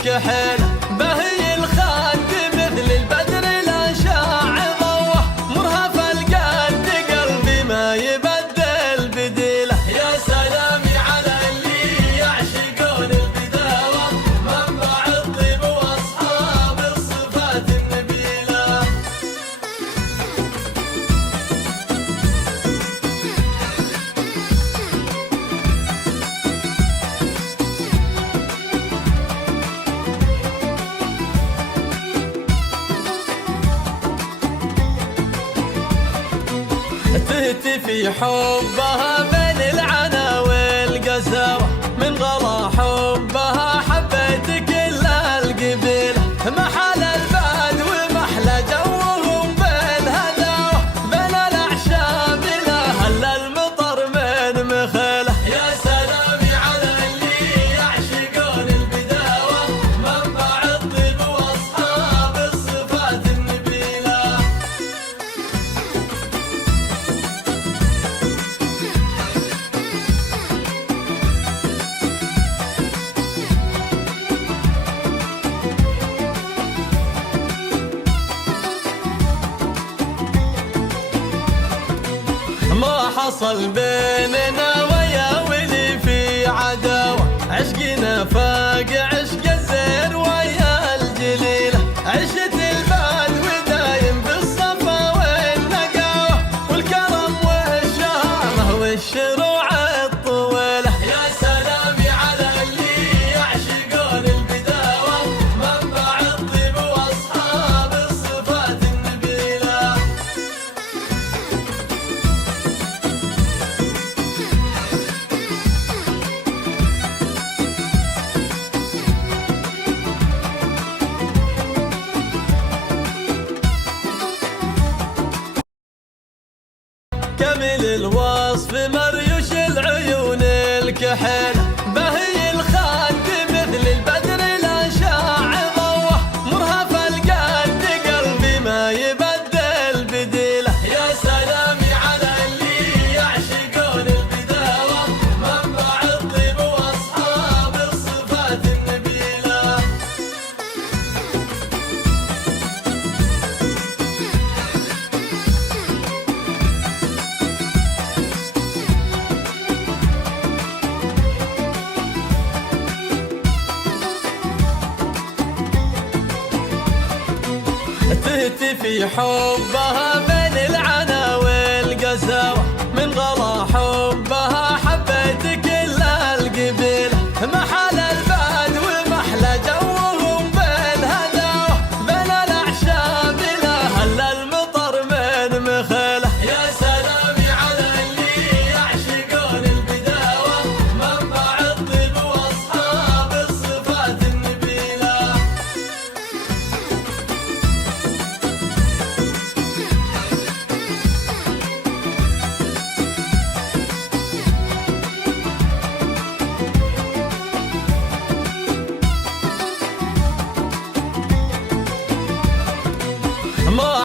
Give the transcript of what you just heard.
الكحل بهي الخد مثل البدر لا شاع ضوه مرهف القد قلبي ما يبدل بديله. يا سلامي على اللي يعشقون البداوة منبع الطيب واصحاب الصفات النبيله. تهتفي حبها بين العنا والقساوة من غلا حبها حبيت كل القبيلة محل البال ومحلى جوهم بالهداوة بين الأعشاب لا هل المطر من مخيله. يا سلامي على اللي يعشقون البداوة منبع الطيب واصحاب الصفات النبيله. ما حصل بيننا ويا ولي في عداوة عشقنا فاق عشق الزين ويا الجليلة عشت البال ودايم بالصفا والنقاوة والكرم والشهامة والشروع الطويلة. يا سلامي على اللي يعشقون البداوة منبع الطيب واصحاب الصفات النبيله. كمل الوصف مريوش العيون الكحل بهي الخد مثل البدر لا شاع ضوه مرهف القد قلبي ما يبدل بديله. يا سلامي على اللي يعشقون البداوة منبع الطيب واصحاب الصفات النبيله. تهتفي حبها